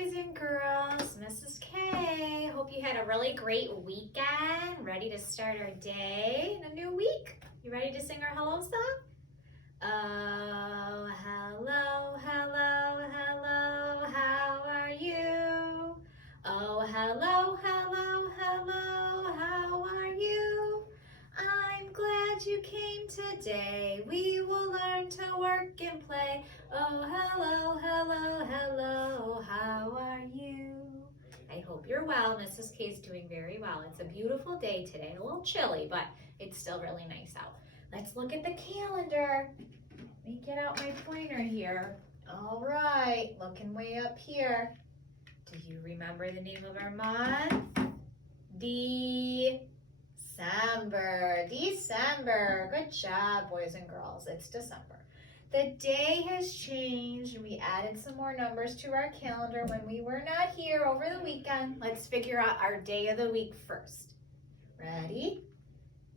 boys and girls, Mrs. K. Hope you had a really great weekend. Ready to start our day in a new week. You ready to sing our hello song? Oh, hello, hello, hello, how are you? Oh, hello, hello, hello, how are you? I'm glad you came today. We will learn to work and play. Oh, hello, hello, hello, how are you? I hope you're well. Mrs. K is doing very well. It's a beautiful day today. A little chilly, but it's still really nice out. Let's look at the calendar. Let me get out my pointer here. All right, looking way up here. Do you remember the name of our month? December. Good job, boys and girls. It's December. The day has changed and we added some more numbers to our calendar when we were not here over the weekend. Let's figure out our day of the week first. Ready?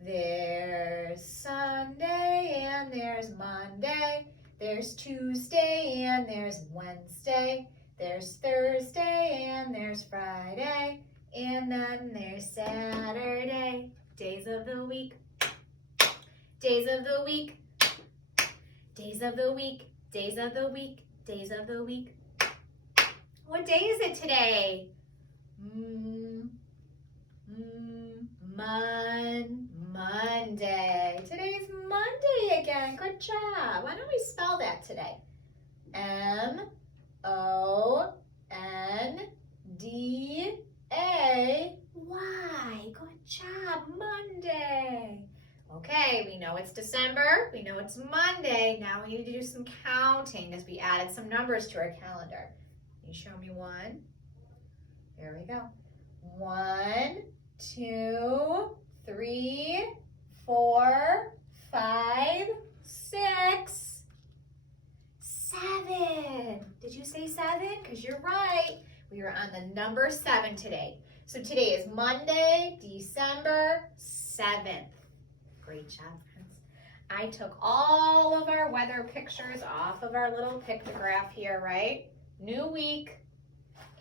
There's Sunday and there's Monday. There's Tuesday and there's Wednesday. There's Thursday and there's Friday. And then there's Saturday. Days of the week. Days of the week. Days of the week. Days of the week. Days of the week. What day is it today? Monday. Today's Monday again. Good job. Why don't we spell that today? M-O-N-D-A-Y. Good job. Monday. Okay, we know it's December. We know it's Monday. Now we need to do some counting as we added some numbers to our calendar. Can you show me one? There we go. 1, 2, 3, 4, 5, 6, 7. Did you say 7? Because you're right. We are on the number 7 today. So today is Monday, December 7th. Great job, friends. I took all of our weather pictures off of our little pictograph here, right? New week.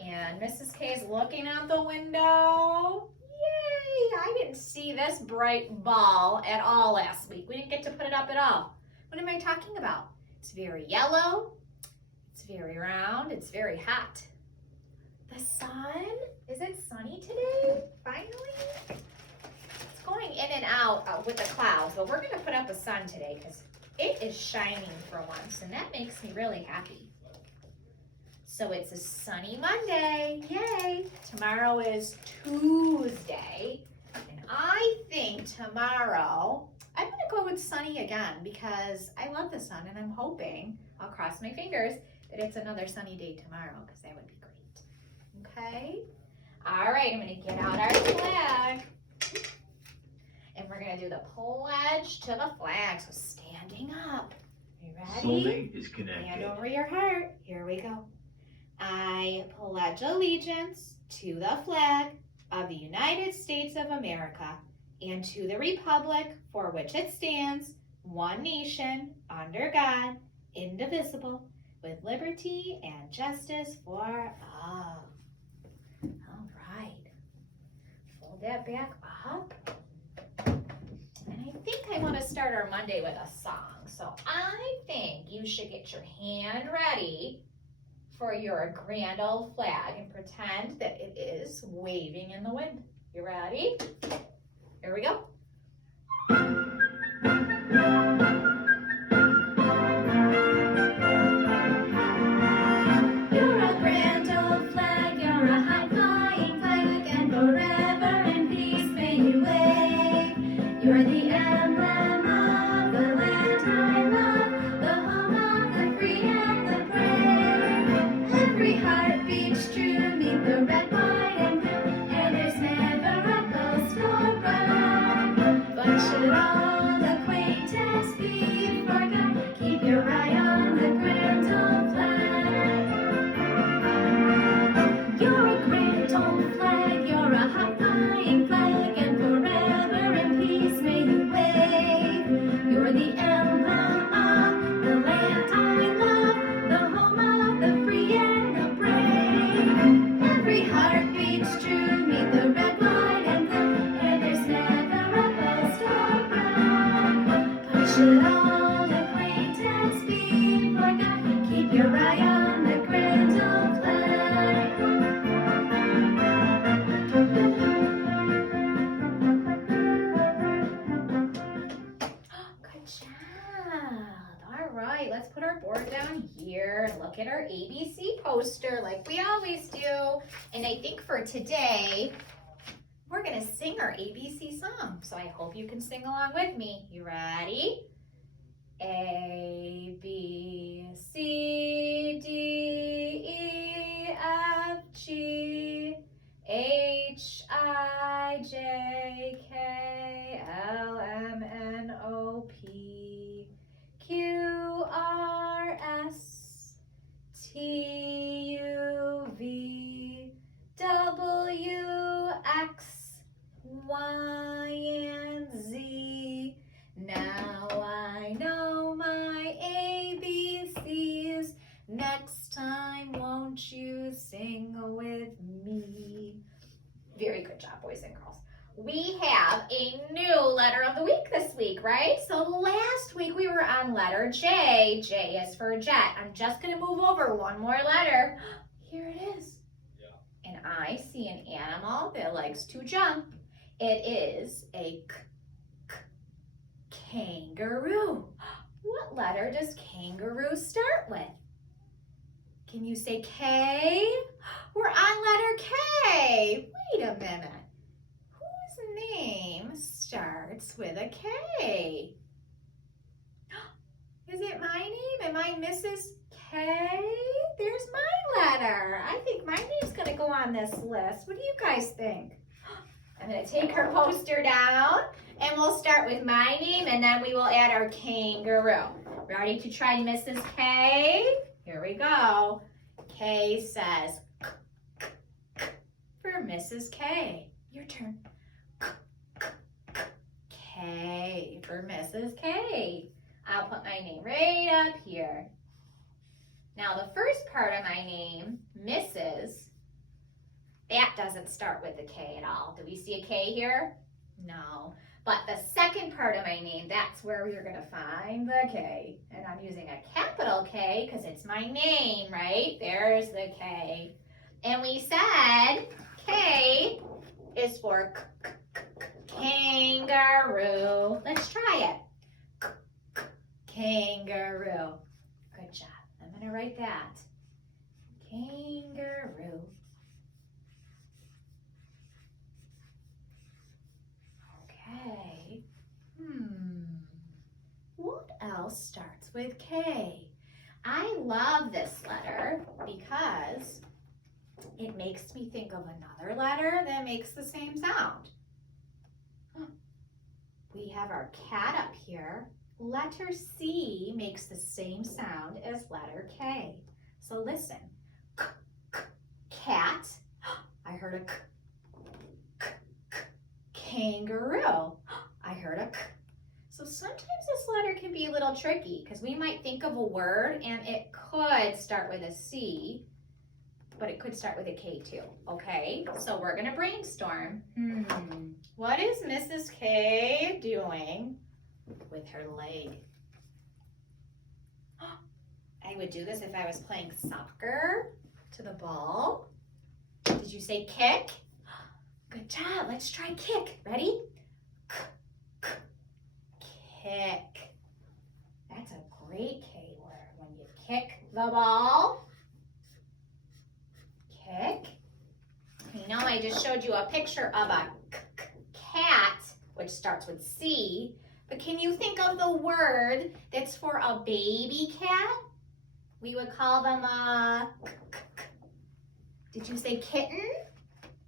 And Mrs. K is looking out the window. Yay! I didn't see this bright ball at all last week. We didn't get to put it up at all. What am I talking about? It's very yellow. It's very round. It's very hot. The sun? Is it sunny today? Finally? It's going in and out with the clouds, but we're going to put up a sun today because it is shining for once, and that makes me really happy. So it's a sunny Monday. Yay! Tomorrow is Tuesday. And I think tomorrow, I'm going to go with sunny again because I love the sun and I'm hoping, I'll cross my fingers, that it's another sunny day tomorrow because that would be great. Okay? All right, I'm going to get out our flag. And we're going to do the pledge to the flag. So standing up. You ready? Soulmate is connected. Hand over your heart. Here we go. I pledge allegiance to the flag of the United States of America and to the republic for which it stands, one nation, under God, indivisible, with liberty and justice for all. All right. Fold that back up. And I think I want to start our Monday with a song. So I think you should get your hand ready for your grand old flag and pretend that it is waving in the wind. You ready? Here we go. You're a grand old flag, you're a high-flying flag, and forever in peace may you wave. You're the emblem of the land I love, the home of the free and the brave. Every heart beats true, meet the red, white, and blue, and there's never a ghost or bird. But should all should all acquaintance be forgot. Keep your eye on the grand old flag. Good job. All right, let's put our board down here and look at our ABC poster like we always do. And I think for today, we're gonna sing our ABC song. So I hope you can sing along with me. You ready? A, B, C, D, E, F, G, H, I, J, K, L, M, N, O, P, Q, R, S, T, U, V, W, X, Y, and Z. Now I know my ABCs. Next time, won't you sing with me? Very good job, boys and girls. We have a new letter of the week this week, right? So last week we were on letter J. J is for jet. I'm just going to move over one more letter. Here it is. Yeah. And I see an animal that likes to jump. It is a kangaroo. What letter does kangaroo start with? Can you say K? We're on letter K. Wait a minute. Whose name starts with a K? Is it my name? Am I Mrs. K? There's my letter. I think my name's going to go on this list. What do you guys think? I'm going to take her poster down, and we'll start with my name, and then we will add our kangaroo. Ready to try Mrs. K? Here we go. K says for Mrs. K. Your turn. K for Mrs. K. I'll put my name right up here. Now the first part of my name, Mrs., that doesn't start with a K at all. Do we see a K here? No. But the second part of my name, that's where we're going to find the K. And I'm using a capital K because it's my name, right? There's the K. And we said K is for kangaroo. Let's try it. Kangaroo. Good job. I'm going to write that. Kangaroo. Okay. What else starts with K? I love this letter because it makes me think of another letter that makes the same sound. We have our cat up here. Letter C makes the same sound as letter K. So listen. Cat. I heard a K. Kangaroo. I heard a K. So sometimes this letter can be a little tricky because we might think of a word and it could start with a C, but it could start with a K too. Okay, so we're gonna brainstorm. What is Mrs. K doing with her leg? I would do this if I was playing soccer to the ball. Did you say kick? Good job. Let's try kick. Ready? Kick. That's a great K word. When you kick the ball. Kick. You know, I just showed you a picture of a cat, which starts with C. But can you think of the word that's for a baby cat? We would call them a... Did you say kitten?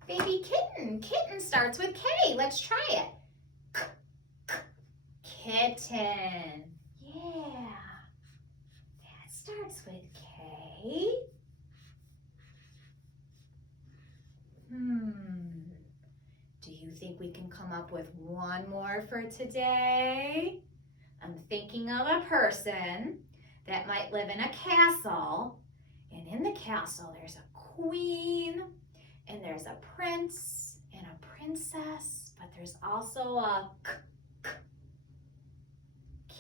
Baby kitten. Kitten starts with K. Let's try it. Kitten. Yeah. That starts with K. Do you think we can come up with one more for today? I'm thinking of a person that might live in a castle. And in the castle, there's a queen, and there's a prince and a princess, but there's also a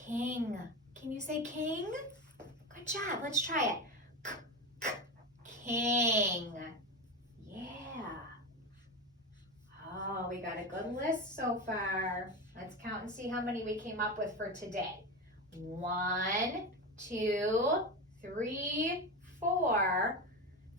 king. Can you say king? Good job. Let's try it. King. Yeah. Oh, we got a good list so far. Let's count and see how many we came up with for today. 1, 2, 3, 4,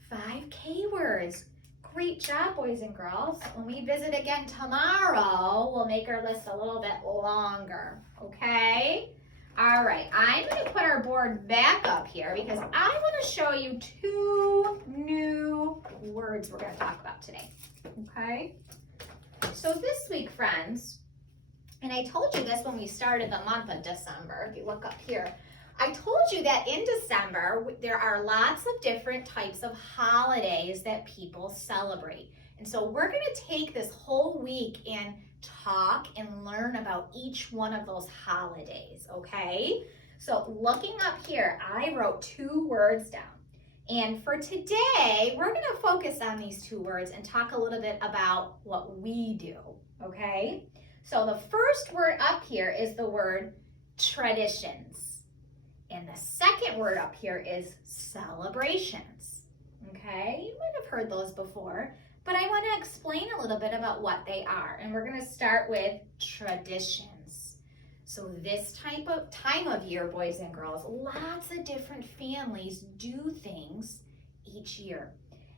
5 K words. Great job, boys and girls. When we visit again tomorrow, we'll make our list a little bit longer, okay? All right, I'm gonna put our board back up here because I wanna show you 2 new words we're gonna talk about today, okay? So this week, friends, and I told you this when we started the month of December, if you look up here, I told you that in December, there are lots of different types of holidays that people celebrate. And so we're gonna take this whole week and talk and learn about each one of those holidays, okay? So looking up here, I wrote 2 words down. And for today, we're gonna focus on these 2 words and talk a little bit about what we do, okay? So the first word up here is the word traditions. And the second word up here is celebrations, okay? You might have heard those before, but I want to explain a little bit about what they are. And we're going to start with traditions. So this time of year, boys and girls, lots of different families do things each year.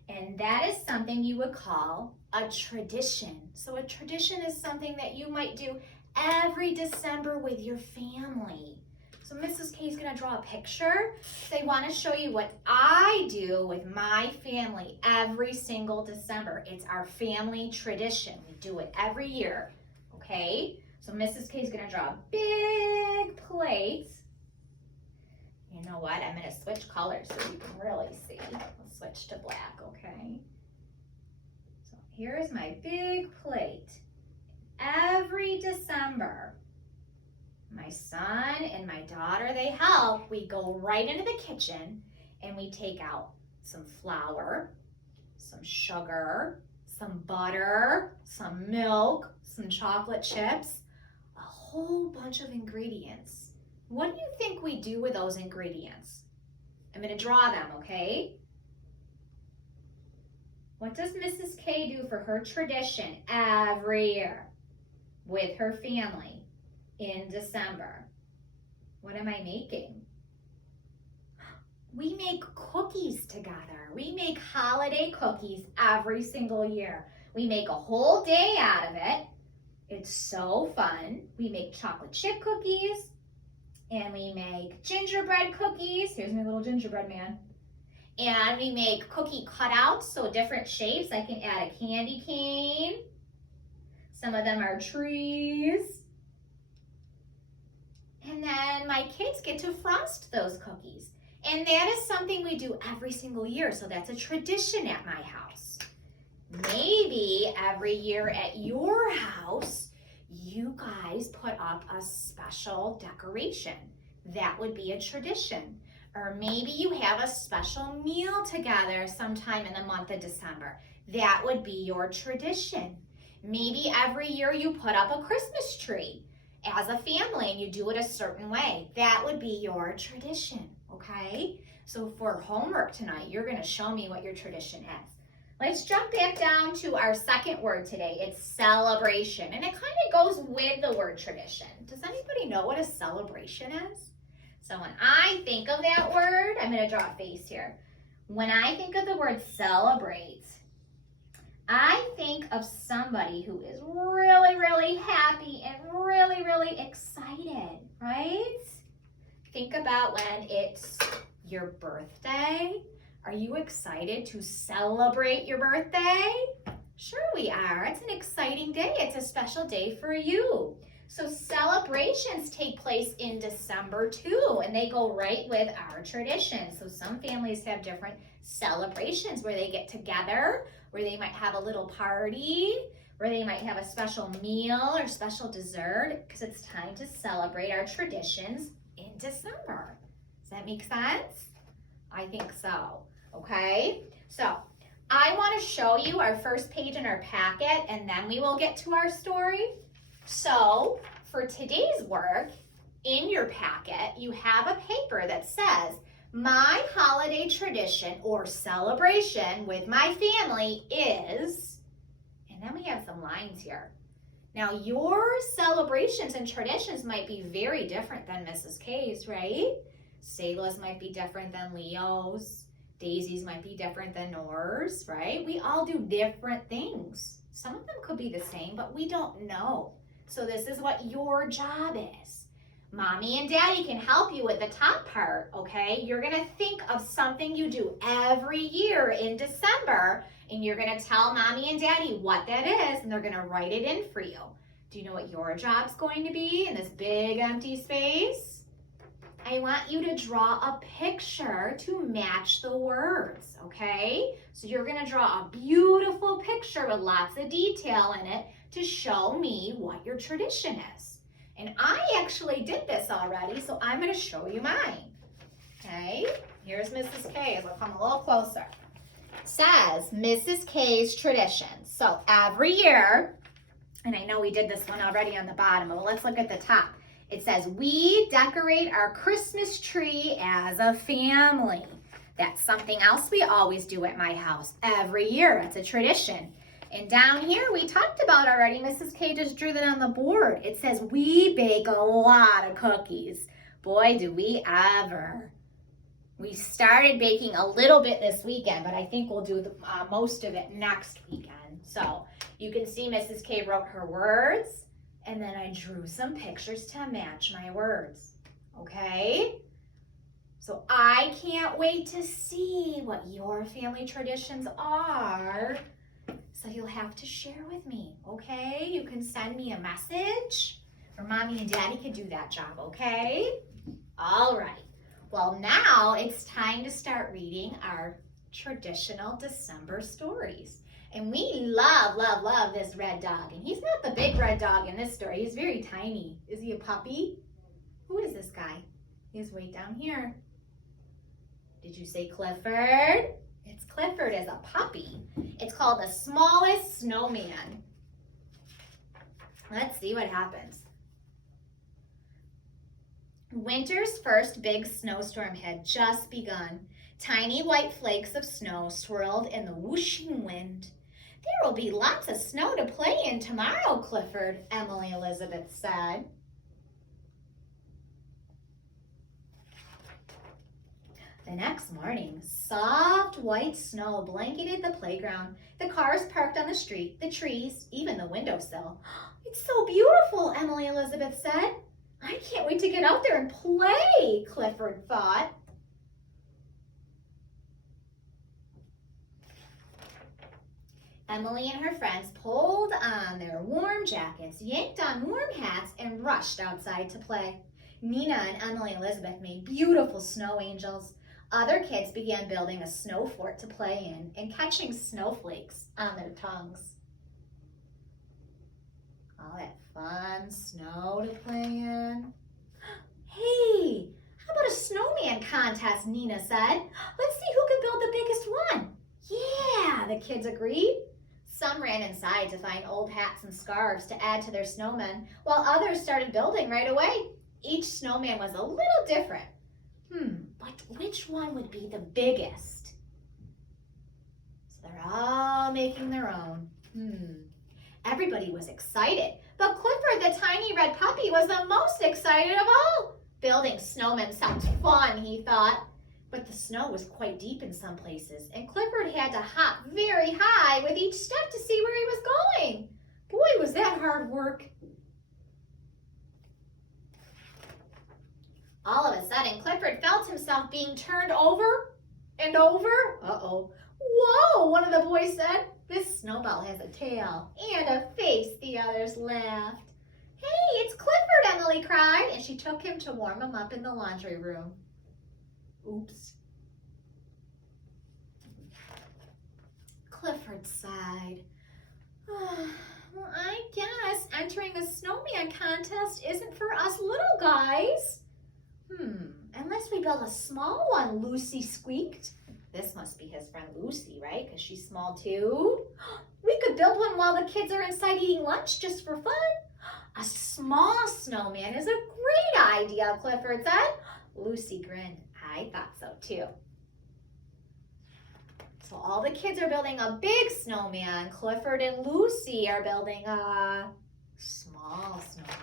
And that is something you would call a tradition. So a tradition is something that you might do every December with your family. So Mrs. K is going to draw a picture. They want to show you what I do with my family every single December. It's our family tradition. We do it every year, okay? So Mrs. K is going to draw a big plate. You know what? I'm going to switch colors so you can really see. We'll switch to black, okay? So here's my big plate. Every December, my son and my daughter, they help. We go right into the kitchen and we take out some flour, some sugar, some butter, some milk, some chocolate chips, a whole bunch of ingredients. What do you think we do with those ingredients? I'm going to draw them, okay? What does Mrs. K do for her tradition every year with her family? In December? What am I making? We make cookies together. We make holiday cookies every single year. We make a whole day out of it. It's so fun. We make chocolate chip cookies and we make gingerbread cookies. Here's my little gingerbread man. And we make cookie cutouts, so different shapes. I can add a candy cane. Some of them are trees. And then my kids get to frost those cookies. And that is something we do every single year. So that's a tradition at my house. Maybe every year at your house, you guys put up a special decoration. That would be a tradition. Or maybe you have a special meal together sometime in the month of December. That would be your tradition. Maybe every year you put up a Christmas tree as a family and you do it a certain way. That would be your tradition, okay? So for homework tonight, you're gonna show me what your tradition is. Let's jump back down to our second word today. It's celebration, and it kind of goes with the word tradition. Does anybody know what a celebration is? So when I think of that word, I'm gonna draw a face here. When I think of the word celebrate, I think of somebody who is really, really happy and really, really excited, right? Think about when it's your birthday. Are you excited to celebrate your birthday? Sure we are. It's an exciting day. It's a special day for you. So celebrations take place in December too, and they go right with our tradition. So some families have different celebrations where they get together, where they might have a little party, where they might have a special meal or special dessert, because it's time to celebrate our traditions in December. Does that make sense? I think so. Okay, so I want to show you our first page in our packet, and then we will get to our story. So for today's work, in your packet, you have a paper that says, my holiday tradition or celebration with my family is, and then we have some lines here. Now, your celebrations and traditions might be very different than Mrs. K's, right? Selah's might be different than Leo's. Daisy's might be different than Nora's, right? We all do different things. Some of them could be the same, but we don't know. So this is what your job is. Mommy and Daddy can help you with the top part, okay? You're gonna think of something you do every year in December, and you're gonna tell Mommy and Daddy what that is, and they're gonna write it in for you. Do you know what your job's going to be in this big empty space? I want you to draw a picture to match the words, okay? So you're gonna draw a beautiful picture with lots of detail in it to show me what your tradition is. And I actually did this already, so I'm gonna show you mine, okay? Here's Mrs. K's, we'll come a little closer. It says Mrs. K's tradition. So every year, and I know we did this one already on the bottom, but let's look at the top. It says, we decorate our Christmas tree as a family. That's something else we always do at my house every year. It's a tradition. And down here, we talked about already, Mrs. K just drew that on the board. It says, we bake a lot of cookies. Boy, do we ever. We started baking a little bit this weekend, but I think we'll do most of it next weekend. So you can see Mrs. K wrote her words. And then I drew some pictures to match my words, okay? So I can't wait to see what your family traditions are. So you'll have to share with me, okay? You can send me a message, or Mommy and Daddy can do that job, okay? All right. Well, now it's time to start reading our traditional December stories. And we love, love, love this red dog. And he's not the big red dog in this story. He's very tiny. Is he a puppy? Who is this guy? He's way down here. Did you say Clifford? It's Clifford as a puppy. It's called the smallest snowman. Let's see what happens. Winter's first big snowstorm had just begun. Tiny white flakes of snow swirled in the whooshing wind. There will be lots of snow to play in tomorrow, Clifford, Emily Elizabeth said. The next morning, soft white snow blanketed the playground. The cars parked on the street, the trees, even the windowsill. It's so beautiful, Emily Elizabeth said. I can't wait to get out there and play, Clifford thought. Emily and her friends pulled on their warm jackets, yanked on warm hats, and rushed outside to play. Nina and Emily Elizabeth made beautiful snow angels. Other kids began building a snow fort to play in and catching snowflakes on their tongues. All that fun snow to play in. Hey, how about a snowman contest, Nina said. Let's see who can build the biggest one. Yeah, the kids agreed. Some ran inside to find old hats and scarves to add to their snowmen, while others started building right away. Each snowman was a little different. But which one would be the biggest? So they're all making their own. Everybody was excited, but Clifford, the tiny red puppy, was the most excited of all. Building snowmen sounds fun, he thought. But the snow was quite deep in some places, and Clifford had to hop very high with each step to see where he was going. Boy, was that hard work. All of a sudden, Clifford felt himself being turned over and over. Uh-oh. Whoa, one of the boys said. This snowball has a tail and a face, the others laughed. Hey, it's Clifford, Emily cried, and she took him to warm him up in the laundry room. Oops. Clifford sighed. Well, I guess entering a snowman contest isn't for us little guys. Unless we build a small one, Lucy squeaked. This must be his friend Lucy, right? Because she's small too. We could build one while the kids are inside eating lunch just for fun. A small snowman is a great idea, Clifford said. Lucy grinned. I thought so too. So all the kids are building a big snowman. Clifford and Lucy are building a small snowman.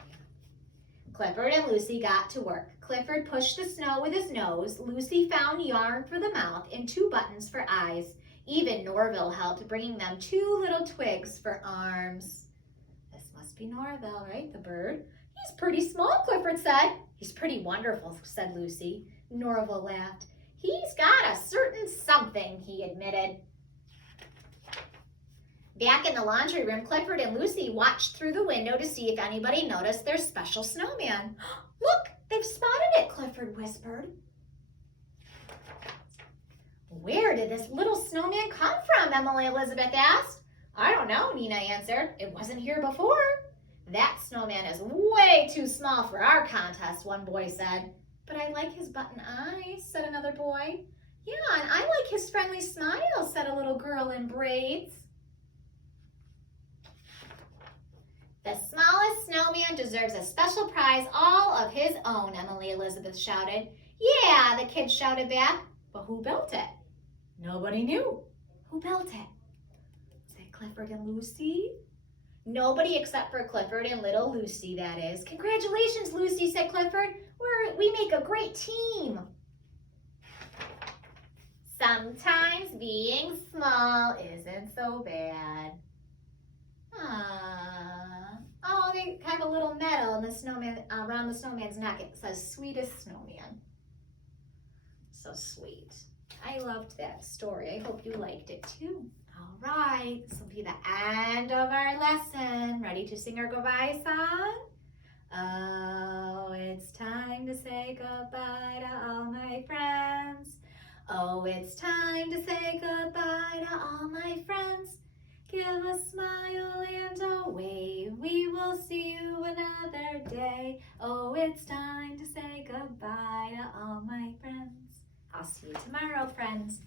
Clifford and Lucy got to work. Clifford pushed the snow with his nose. Lucy found yarn for the mouth and 2 buttons for eyes. Even Norville helped, bringing them 2 little twigs for arms. This must be Norville, right? The bird. He's pretty small, Clifford said. He's pretty wonderful, said Lucy. Norville laughed. He's got a certain something, he admitted. Back in the laundry room, Clifford and Lucy watched through the window to see if anybody noticed their special snowman. Look, they've spotted it, Clifford whispered. Where did this little snowman come from? Emily Elizabeth asked. I don't know, Nina answered. It wasn't here before. That snowman is way too small for our contest, one boy said. But I like his button eyes, said another boy. Yeah, and I like his friendly smile, said a little girl in braids. The smallest snowman deserves a special prize all of his own, Emily Elizabeth shouted. Yeah, the kids shouted back. But who built it? Nobody knew. Who built it? Was it Clifford and Lucy? Nobody except for Clifford and little Lucy, that is. Congratulations, Lucy, said Clifford. We make a great team. Sometimes being small isn't so bad. Oh, they have a little medal in the snowman around the snowman's neck. It says sweetest snowman. So sweet. I loved that story. I hope you liked it too. All right, this will be the end of our lesson. Ready to sing our goodbye song? Oh, it's time to say goodbye to all my friends. Oh, it's time to say goodbye to all my friends. Give a smile and a wave. We will see you another day. Oh, it's time to say goodbye to all my friends. I'll see you tomorrow, friends.